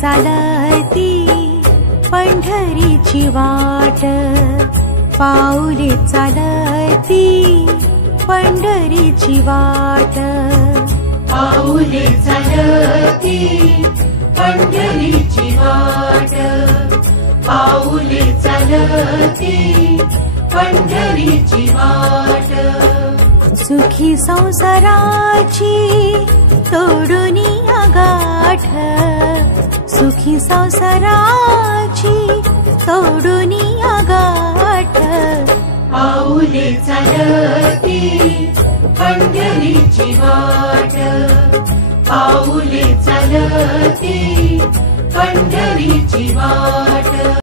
चालती पंढरीची वाट, पाऊले चालती पंढरीची वाट, पाऊले चालती पंढरीची वाट, पाऊले चालती पंढरीची वाट। सुखी संसाराची तोडूनी गाठ, सुखी संसाराची तोडूनी गाठ, पाऊले चालती पंढरीची वाट, पाऊले चालती पंढरीची वाट।